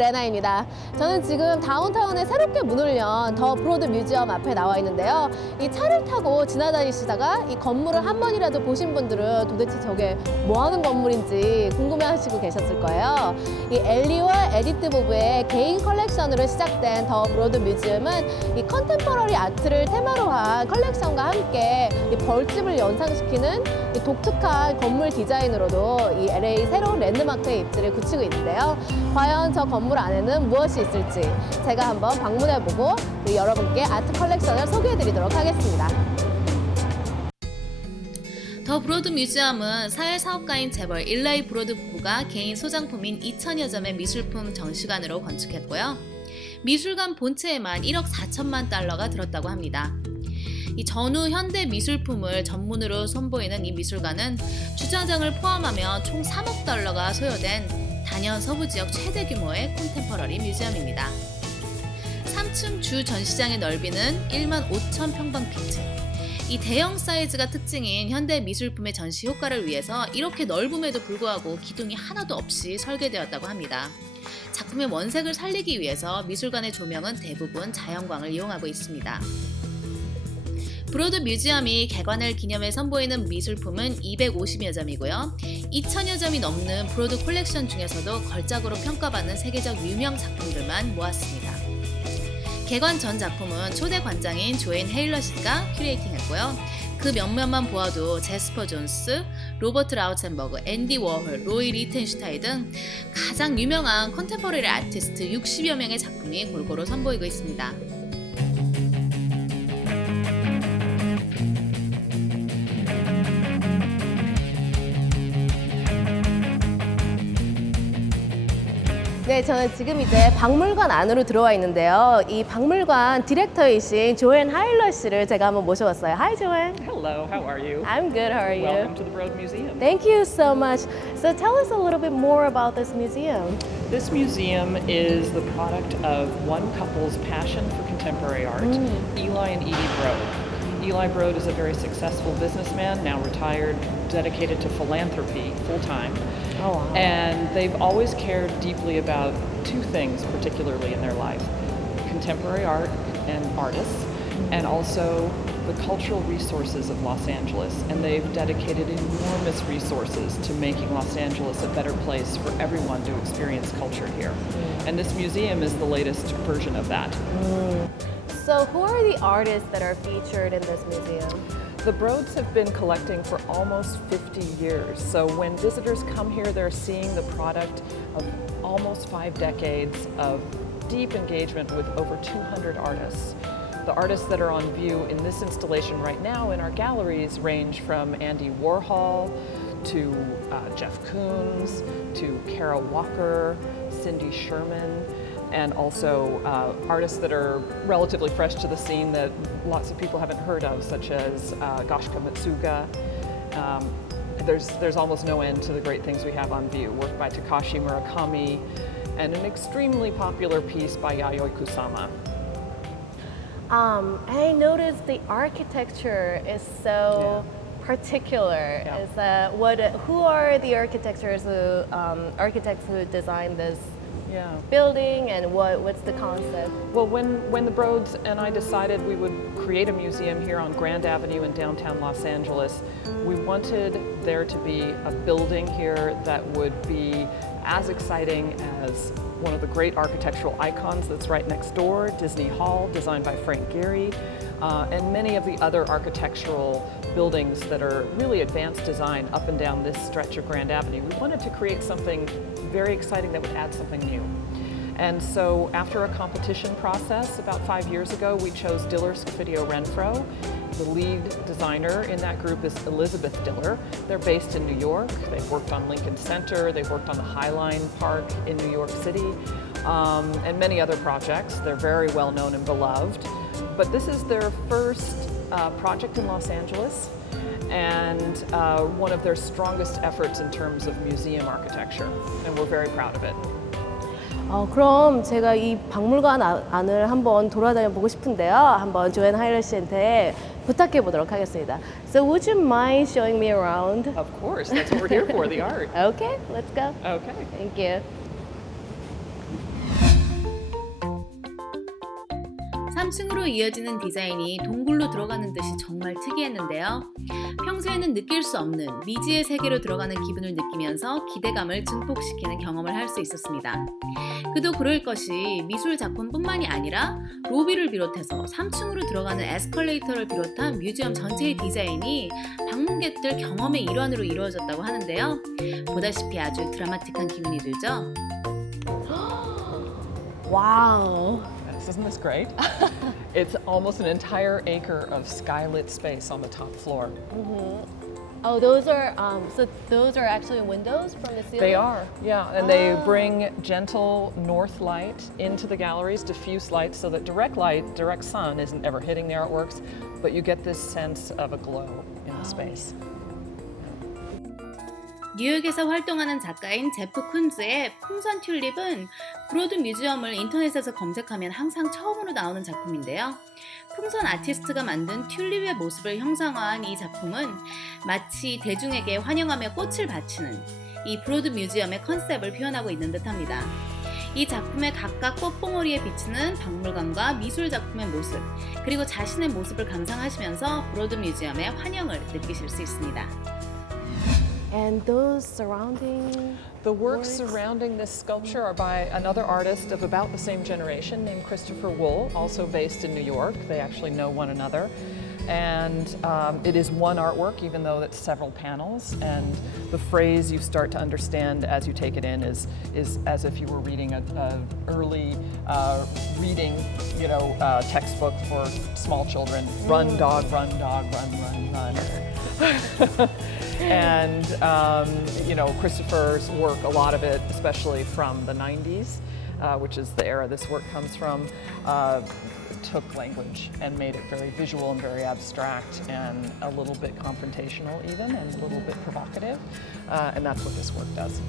레나입니다. 저는 지금 다운타운에 새롭게 문을 연 더 브로드 뮤지엄 앞에 나와 있는데요. 이 차를 타고 지나다니시다가 이 건물을 한 번이라도 보신 분들은 도대체 저게 뭐 하는 건물인지 궁금해하시고 계셨을 거예요. 이 엘리와 에디트 보브의 개인 컬렉션으로 시작된 더 브로드 뮤지엄은 이 컨템퍼러리 아트를 테마로 한 컬렉션과 함께 이 벌집을 연상시키는 이 독특한 건물 디자인으로도 이 LA 새로운 랜드마크의 입지를 굳히고 있는데요. 과연 저 건물 안에는 무엇이 있을지 제가 한번 방문해보고 여러분께 아트 컬렉션을 소개해드리도록 하겠습니다. 더 브로드 뮤지엄은 사회사업가인 재벌 일라이 브로드 부부가 개인 소장품인 2,000여 점의 미술품 전시관으로 건축했고요. 미술관 본체에만 1억 4천만 달러가 들었다고 합니다. 이 전후 현대 미술품을 전문으로 선보이는 이 미술관은 주차장을 포함하며 총 3억 달러가 소요된 단연 서부 지역 최대 규모의 콘템퍼러리 뮤지엄입니다. 3층 주 전시장의 넓이는 1만 5천 평방피트. 이 대형 사이즈가 특징인 현대 미술품의 전시 효과를 위해서 이렇게 넓음에도 불구하고 기둥이 하나도 없이 설계되었다고 합니다. 작품의 원색을 살리기 위해서 미술관의 조명은 대부분 자연광을 이용하고 있습니다. 브로드 뮤지엄이 개관을 기념해 선보이는 미술품은 250여 점이고요. 2,000여 점이 넘는 브로드 콜렉션 중에서도 걸작으로 평가받는 세계적 유명 작품들만 모았습니다. 개관 전 작품은 초대 관장인 조앤 헤일러시가 큐레이팅했고요. 그 몇몇만 보아도 제스퍼 존스, 로버트 라우첸버그, 앤디 워홀, 로이 리텐슈타인 등 가장 유명한 컨템퍼러리 아티스트 60여 명의 작품이 골고루 선보이고 있습니다. 네, 저는 지금 이제 박물관 안으로 들어와 있는데요. 이 박물관 디렉터이신 조앤 하일러 씨를 제가 한번 모셔봤어요. Hi, Joanne. Hello, how are you? I'm good. How are you? Welcome to the Broad Museum. Thank you so much. So tell us a little bit more about this museum. This museum is the product of one couple's passion for contemporary art, Eli and Edie Broad. Eli Broad is a very successful businessman, now retired, dedicated to philanthropy full-time. Oh, wow. And they've always cared deeply about two things, particularly in their life: contemporary art and artists, and also the cultural resources of Los Angeles. And they've dedicated enormous resources to making Los Angeles a better place for everyone to experience culture here. And this museum is the latest version of that. So who are the artists that are featured in this museum? The Broads have been collecting for almost 50 years. So when visitors come here, they're seeing the product of almost 5 decades of deep engagement with over 200 artists. The artists that are on view in this installation right now in our galleries range from Andy Warhol to Jeff Koons to Kara Walker, Cindy Sherman, and also artists that are relatively fresh to the scene that lots of people haven't heard of, such as Goshka Matsuga. There's almost no end to the great things we have on view. Work by Takashi Murakami, and an extremely popular piece by Yayoi Kusama. I noticed the architecture is so particular. Yeah. Is who are the architects who designed this Yeah. building, and what's the concept? Well, when the Broads and I decided we would create a museum here on Grand Avenue in downtown Los Angeles, we wanted there to be a building here that would be as exciting as one of the great architectural icons that's right next door, Disney Hall, designed by Frank Gehry, and many of the other architectural buildings that are really advanced design up and down this stretch of Grand Avenue. We wanted to create something very exciting that would add something new. And so after a competition process about 5 years ago, we chose Diller Scofidio Renfro. The lead designer in that group is Elizabeth Diller. They're based in New York. They've worked on Lincoln Center. They've worked on the Highline Park in New York City, and many other projects. They're very well known and beloved. But this is their first project in Los Angeles, and one of their strongest efforts in terms of museum architecture. And we're very proud of it. 그럼 제가 이 박물관 안을 한번 돌아다녀 보고 싶은데요. 한번 조앤 하일러 씨한테 부탁해 보도록 하겠습니다. So would you mind showing me around? Of course, that's what we're here for, the art. Okay, let's go. Okay. Thank you. 3층으로 이어지는 디자인이 동굴로 들어가는 듯이 정말 특이했는데요. 평소에는 느낄 수 없는 미지의 세계로 들어가는 기분을 느끼면서 기대감을 증폭시키는 경험을 할 수 있었습니다. 그도 그럴 것이 미술 작품뿐만이 아니라 로비를 비롯해서 3층으로 들어가는 에스컬레이터를 비롯한 뮤지엄 전체의 디자인이 방문객들 경험의 일환으로 이루어졌다고 하는데요. 보다시피 아주 드라마틱한 기분이 들죠? 와우. Isn't this great? It's almost an entire acre of skylit space on the top floor. Oh, those are so those are actually windows from the ceiling. They are, yeah, and they bring gentle north light into the galleries, diffuse light, so that direct sun isn't ever hitting the artworks, but you get this sense of a glow in the space. 뉴욕에서 활동하는 작가인 제프 쿤즈의 풍선 튤립은 브로드 뮤지엄을 인터넷에서 검색하면 항상 처음으로 나오는 작품인데요. 풍선 아티스트가 만든 튤립의 모습을 형상화한 이 작품은 마치 대중에게 환영하며 꽃을 바치는 이 브로드 뮤지엄의 컨셉을 표현하고 있는 듯합니다. 이 작품의 각각 꽃봉오리에 비치는 박물관과 미술 작품의 모습, 그리고 자신의 모습을 감상하시면서 브로드 뮤지엄의 환영을 느끼실 수 있습니다. And those surrounding The works surrounding this sculpture are by another artist of about the same generation named Christopher Wool, also based in New York. They actually know one another. And it is one artwork, even though it's several panels. And the phrase you start to understand as you take it in is as if you were reading a early reading, textbook for small children. Run, dog, run, run, run. And Christopher's work, a lot of it, especially from the 90s, which is the era this work comes from, took language and made it very visual and very abstract and a little bit confrontational even, and a little bit provocative. And that's what this work does.